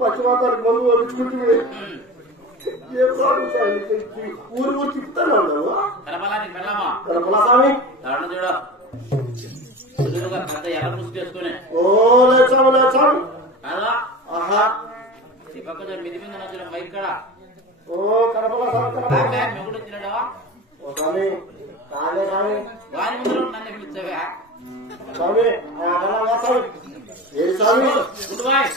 పశ్చిమాతానికి మందు వరుచుకుంటే ఊరు ఊరు తిప్పుతాను స్వామి. ఓ లేచాము లేచాము. మిది మీద నచ్చిన మైక్కడ ఓ కడపల మెగుడు వచ్చినాడా స్వామి. కాదే స్వామి వారి ముందు నన్ను పిలిచావా స్వామి. ఏ స్వామి గుడ్వాయ్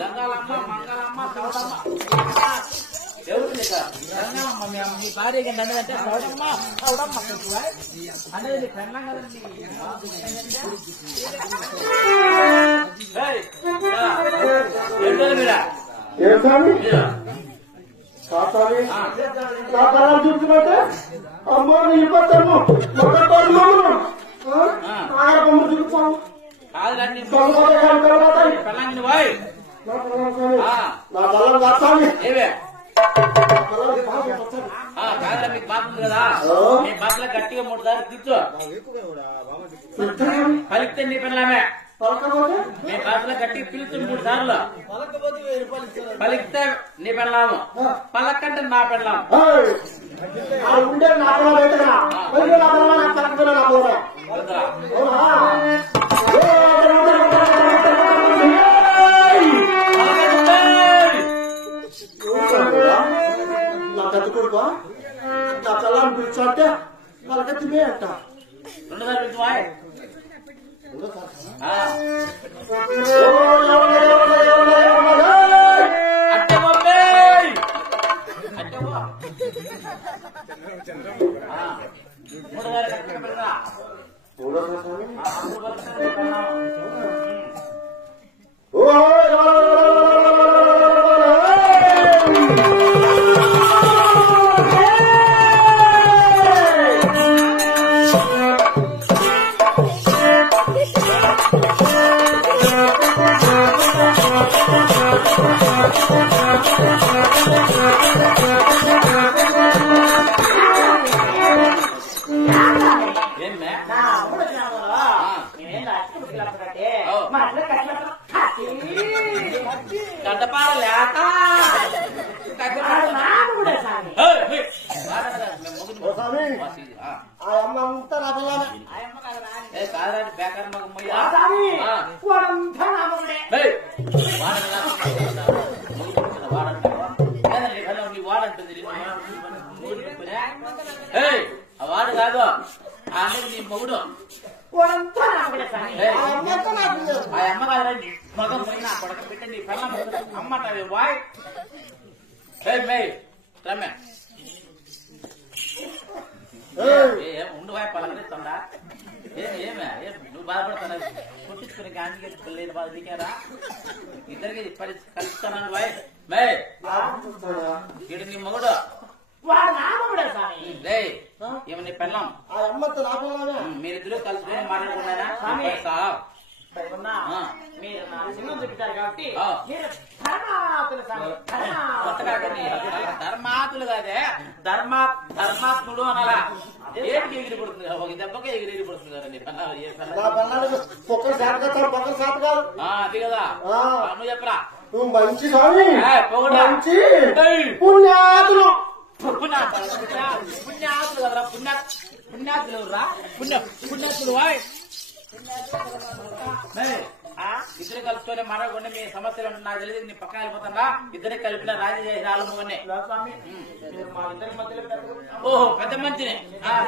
గంగాలమ్మ మంగళమ్మ సౌడమ్మ ఎవరు గంగాలమ్మ మీ భార్య అంటే సౌడమ్మ సౌడమ్మ అనేది కన్నా కదండి. నా తరాలు చూస్తున్నట్టే అమ్మో ఇబ్బంది చూస్తాము కాదులండి నా తల కాస్తామి. ఏవే కాదురా మీకు బాధ ఉంది కదా మీ బాధలో గట్టిగా 3 సార్లు కూర్చో పలికితే నీ పిల్లమే మీ బాధలో గట్టిగా పిలుచు 3 సార్లు పలికితే నీ పెళ్ళాము పలకంటే నా పెళ్ళాము ఉండే నా కత్తుకోడుకో నా పిల్లని పిలిచాంటే వాళ్ళకి తినే అంట 2 సార్లు పిలుచువాయ్ అమ్మంతా నా పిల్లనే వాడంటుంది వాడు కాదు అనేది నీ మొగుడు ఆ అమ్మ కాదండి మగం పోయినా కొడక పెట్టి నీ పిల్ల అమ్మటావే వాయ్ రమ్య ఉండు వాయ్ పలకరిస్తుందా ఏమే నువ్వు బాధపడతాను కొట్టించుకుని గాంధీ పిల్లలు బాధ దిగారా ఇద్దరికి కలుస్తాను వాయ్ ఇడు నీ మొగుడు ఏమని పెళ్ళం ఆ అమ్మతో నా పిల్లనే మీరిద్దరూ కలుసుకొని మాట్లాడుకున్నారా మీరు నా సింహం చూపించారు కాబట్టి ఆ. మీరు ధర్మాతులు ధర్మాతులు కాదే ధర్మాత్ముడు అనాలా ఏటికి ఎగిరి పడుతుంది ఒక దెబ్బకే ఎగిరి పడుతుంది కదండి నా పన్నాలకు పొక్కలు శాత కాదు పొక్కలు శాత కాదు అది కదా నువ్వు చెప్పరా నువ్వు మంచి స్వామి పొగడా. మంచి పుణ్యాతులు పుణ్యాతులు కదరా పుణ్యాతులు ఎవరురా పుణ్యాతులు ఇద్దరు కలుసుకొని మరొకటి మీ సమస్యలు ఉంటే నాకు తెలియదు నీ పక్కన వెళ్ళిపోతుందా ఇద్దరే కలిపిన రాజరాలు నువ్వనే ఓహో పెద్ద మంచినే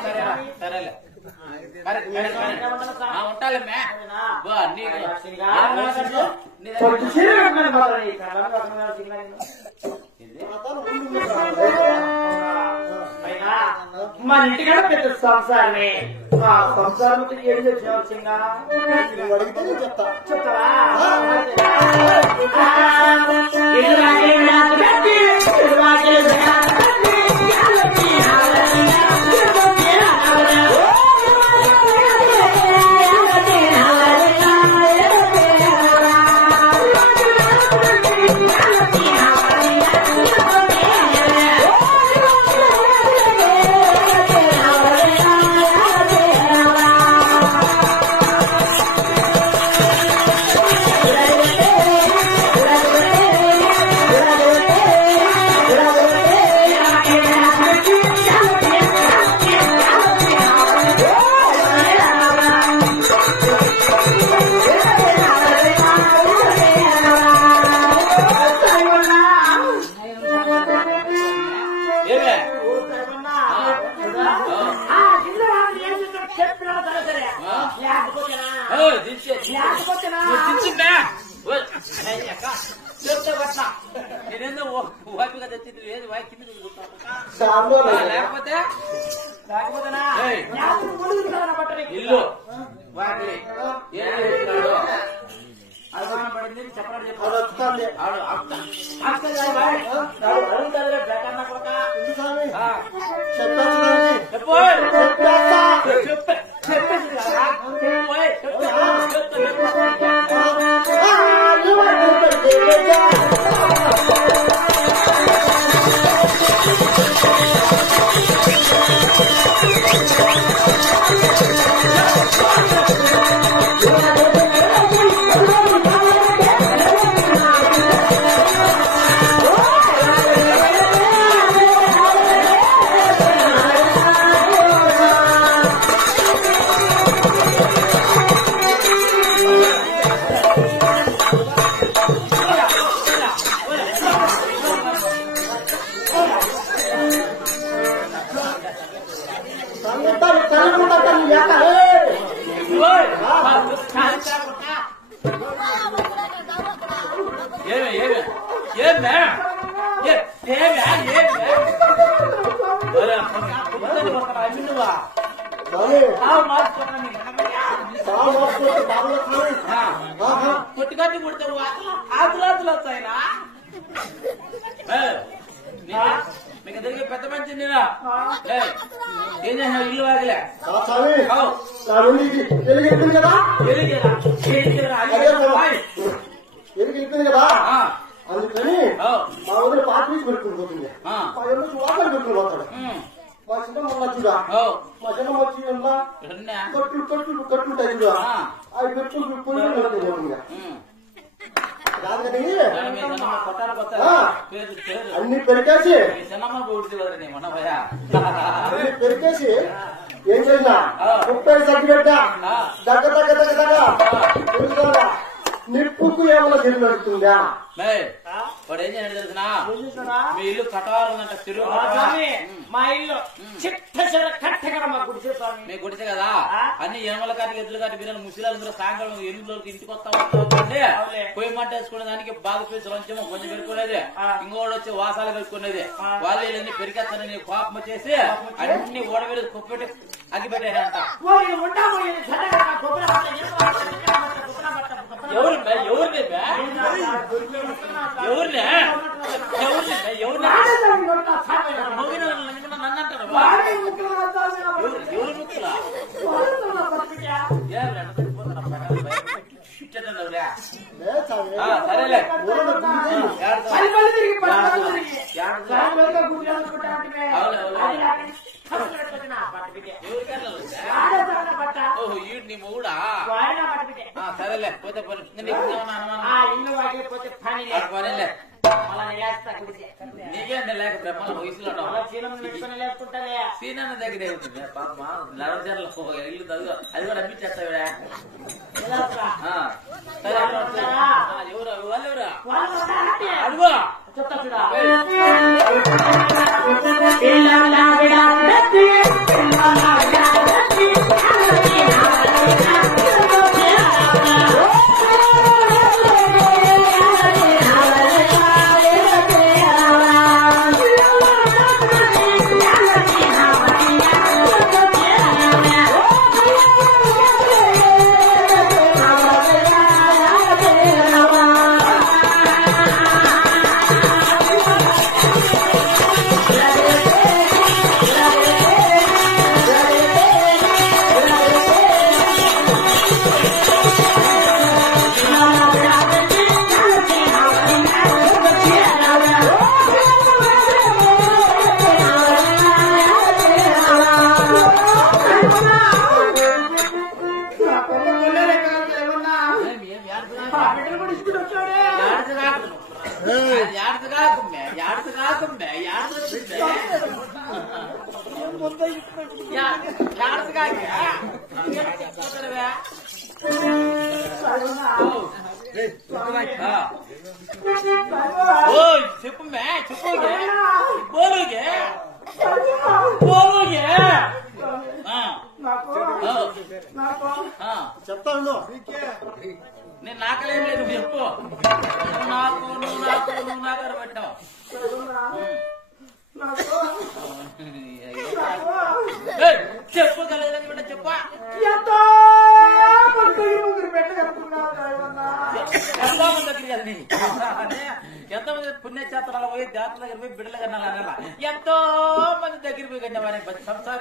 సరేరా సరేలే ఉంటాలే మన ఇంటికాడ పెద్ద సంసారమే ఆ సంసారం ఏం చేసినావు సింగా నువ్వు అడిగితే నేను చెప్తా చెప్తావా నేనేందో ఓపిక తెచ్చింది లేదు వాయి కింద లేకపోతే ఇల్లు వాకిలి ఏం చేస్తున్నాడు అనుమానం పడింది చెప్పడం చెప్పాడు కొట్టుకట్టి కొడతావు ఆకులాతులు వస్తాయినా మీకు దగ్గర పెద్ద మంచి నేనా ఏం చేసినావు ఇల్లు వాగలే ఎలుగెత్తుంది కదా ఎలుగెత్తుంది కదా అందుకని మా ఊరిలో పాత నుంచి పెట్టుకుని పోతుంది మా ఊరిలో వాటర్ పెట్టుకుని పోతాడు మా చిన్న మొన్నచ్చుగా మా చిన్న వచ్చి కట్లు కట్లు కట్లు టైంలో అవి పెట్టుకుని పోయి కాదు కదా అన్ని పెరికేసి అన్ని పెరికేసి ఏం చేసినా 30 సగ్గిపెట్టా దగ్గ దగ్గ దగ్గ దగ్గ నిప్పుకు ఏమైనా చెల్లి నడుతుందా వాడు ఏం చేయడం తెలుసునా మీ ఇల్లు కటారు ఉందంట తిరుగు మా ఇల్లు కట్టగడ మా గుడిసే స్వామి మీ గుడిసే కదా అన్ని ఎనమల కాటికి ఎద్దులు కాటి బిర్యానీ ముసలిందరూ సాయంకాలం 8 రోజులకి ఇంటికి వస్తామంటే పొయ్యి మంట వేసుకునే దానికి బాగా పీసు లంచమో కొంచెం పెట్టుకునేది ఇంకోటి వచ్చి వాసాలు పెట్టుకునేది వాళ్ళు వీళ్ళని పెరిగేస్తానని నీ కోపం వచ్చేసి అన్ని ఓడవేలు కుప్పెట్టి అగ్గిపెట్టారంట ఎవరిని ఎవరిని ఎవరిని నన్ను అంటారు ఎవరు ముక్కులా ఇచ్చేటవురా లే స్వామి సరేలే ఊళ్ళో గుడి ఓహో ఈ నీ మొగుడా సరేలే పోతే పోనీ పనిలే నీకేంటే లేక బ్రహ్మ వయసులో సీనన్న దగ్గర ఏముంది పాప నడవచర్ల ఇల్లు చదువు అది కూడా అమ్మిచ్చేస్తావిడా ఎవరా వాళ్ళెవరా అడుగు చెప్తా చెప్పు మే చెప్పోగే బోలుగే బోలుగే చెప్తాను నేను నాకలేం లేదు చెప్పు నువ్వు నాకు పెట్టావు చెప్పు కలగదని బిడ్డ చెప్పా ఎంతో మంది దగ్గర కదా నీ ఎంతో మంది పుణ్యక్షేత్రాలు పోయి జాతర దగ్గర పోయి బిడ్డలు కన్నా ఎంతో మంది దగ్గర పోయి కన్నా వారి సంసార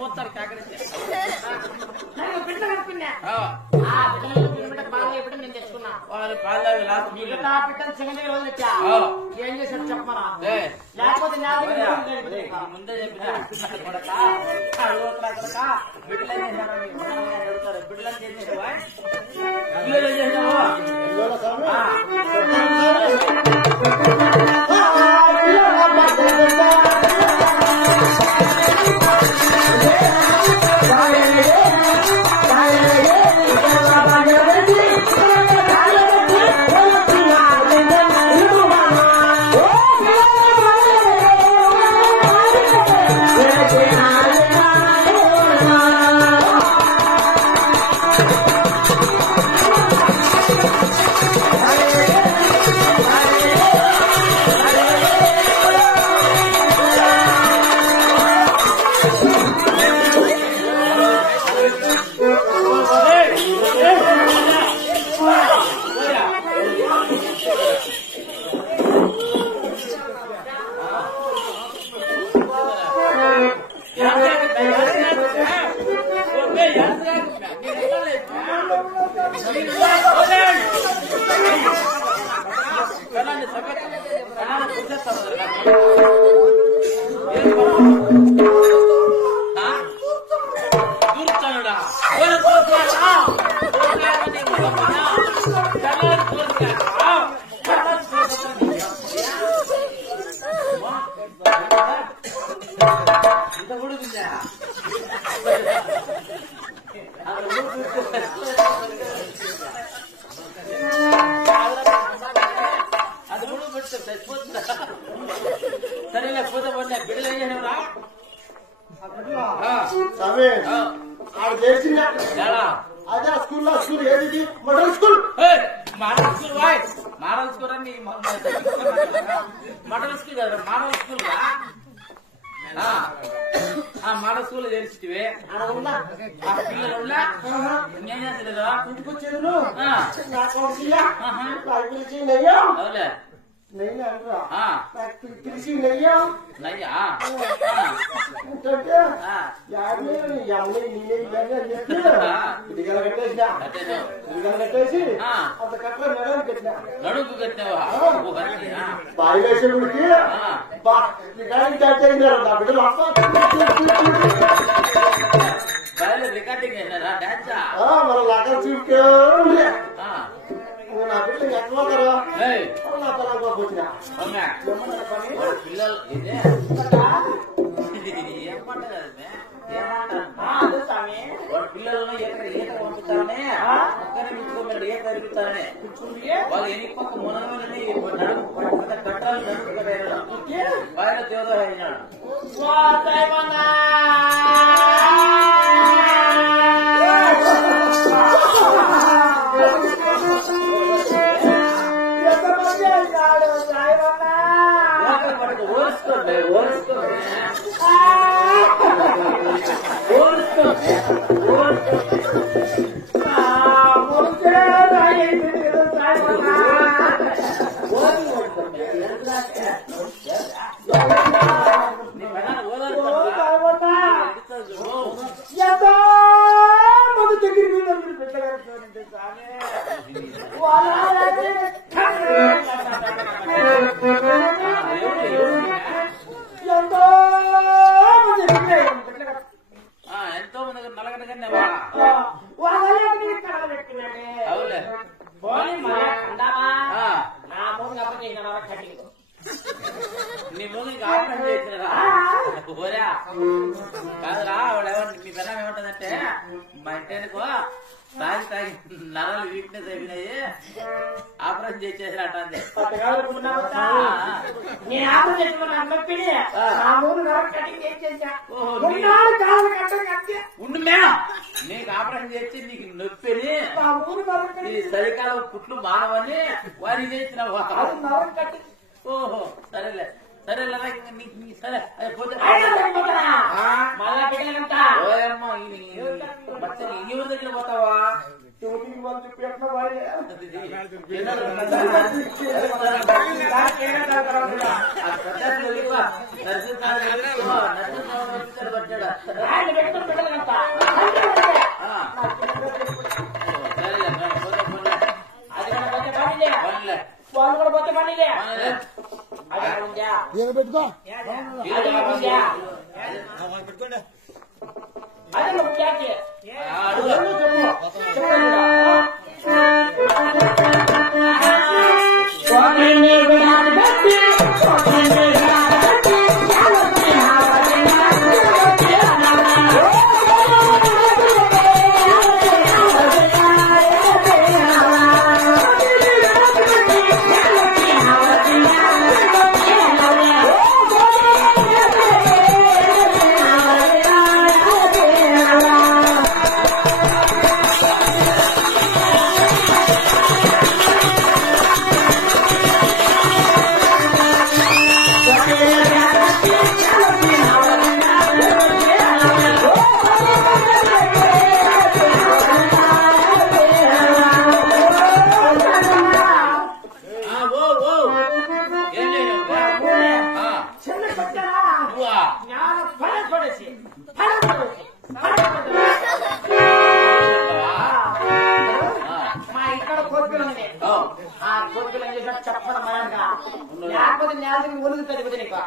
మూతారు కాకరించి వాళ్ళు ఏం చేశాడు చెప్పమరా లేకపోతే ముందే చెప్పిన బిడ్డలు చేసేవా సరేలే పోతే పోతే బిడ్డలు ఏం చేయరా ఆడు చేసిన అదే స్కూల్లో స్కూల్ ఏది మోడల్ స్కూల్ మోడల్ స్కూల్ వాయ్ మోడల్ స్కూల్ అని మోడల్ స్కూల్ కదా మోడల్ స్కూల్ మోడల్ స్కూల్ చేర్చివే పిల్లలు ఇంకేం చేస్తలేదా ఇంటికి వచ్చేది అవులే నెయ్యి అంటారా ఆ, నాకు తెలిసి నెయ్యా నయ్యా ఏంటంటే ఇదిగల కట్టేసినా ఇదిగల కట్టేసి అంత కట్టలో మెడని కట్టినా నడుపు కట్టినావా బావి వేసేవాడికి రికార్డింగ్ స్టార్ట్ చేసినారు నా బిడ్డలు బయలు రికార్డింగ్ అయినారా డాన్సా మన లాగా చూసుకో నా బిడ్డలు ఎట్లా పోతారా నా పిల్లలు వచ్చిన పిల్లలు ఇదే వాడు పిల్లలను ఈత పంపుతారని అక్కడే ఈత తిరుగుతారని వాళ్ళు ఎన్ని పక్క మునగని కట్టాలు బయట దేవత అయినాడు ఓర్చుకోండి ఓర్చుకోండి ఎంతో మంది నలగడగానే అవులే నీ మూగికి ఆపరేషన్ చేసినరా ఓరా కాదురా వాడు మీ పిల్లం ఏమంటుందంటే మా ఇంటికో తాగి తాగి నరాలు వీక్నెస్ అయిపోయినాయి ఆపరేషన్ చేసేసినట్టు అంతే ఉండు మేడం నీకు ఆపరేషన్ చేసి నీకు నొప్పిని ఈ చలికాలం పుట్లు మానవని వారి చేసినావా ఓహో సరేలే సరేలే సరే పోతే ఎవరి దగ్గర పోతావా వాళ్ళు కూడా పోతే పనిలే పెట్టుకో అదే ముఖ్యాకి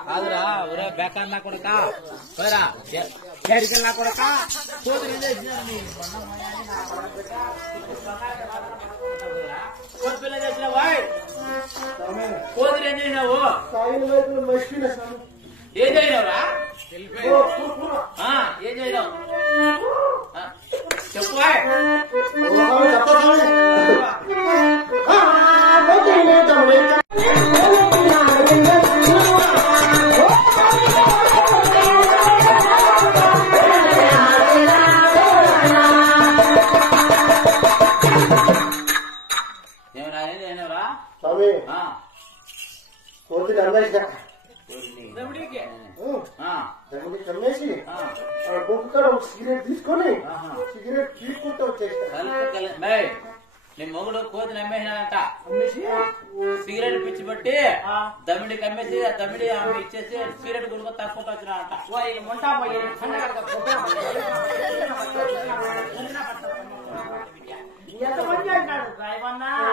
కాదురా ఒరే బేకాన్నా కొడక పోరా చేరికల్లా కొడక కోతులు చేసినావా కోతులు ఏం చేసినావు ఏం చేయలేవురా ఏం చేయలేవు చెప్పు కోతులు అందరికీ కమ్మేసి బొక్క ఒక సిగరెట్ తీసుకొని సిగరెట్ తీసుకుంటూ వచ్చేస్తాను నీ మొగుడు కోతిని అమ్మేసినాడంట సిగరెట్ పిచ్చి పట్టి దమిడికి అమ్మేసి ఆ దమిడి ఆమె ఇచ్చేసి సిగరెట్ గురుకు తక్కువ వచ్చినాడంట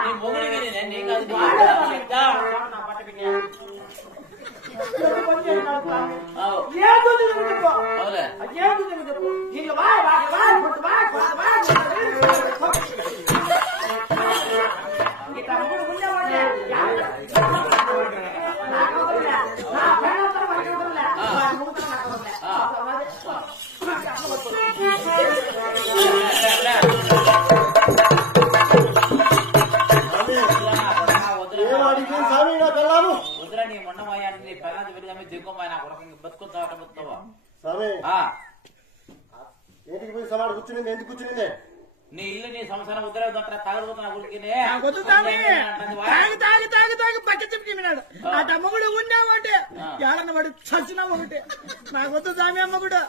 నీ మొగుడికి నేను కాదు వద్దురా నీ మొండమయ్యాన్ని నీ పెళ్ళాన్ని విరిగా దిగుమాయి నా కొడుకు బతుకుతా బతుకుతావా ఏంటికి పోయి సలాడు కూర్చునింది ఎందుకు కూర్చునింది నీ ఇల్లు నీ సంవత్సరం ఉద్దరే తగలబోతున్నా గుడికి తాగి పక్క చెప్పినాడు ఆ తమ్మగుడు ఉన్నామంటే ఏడన్న వాడు చచ్చినా ఒకటే నాకు వద్దు సామి అమ్మ కూడా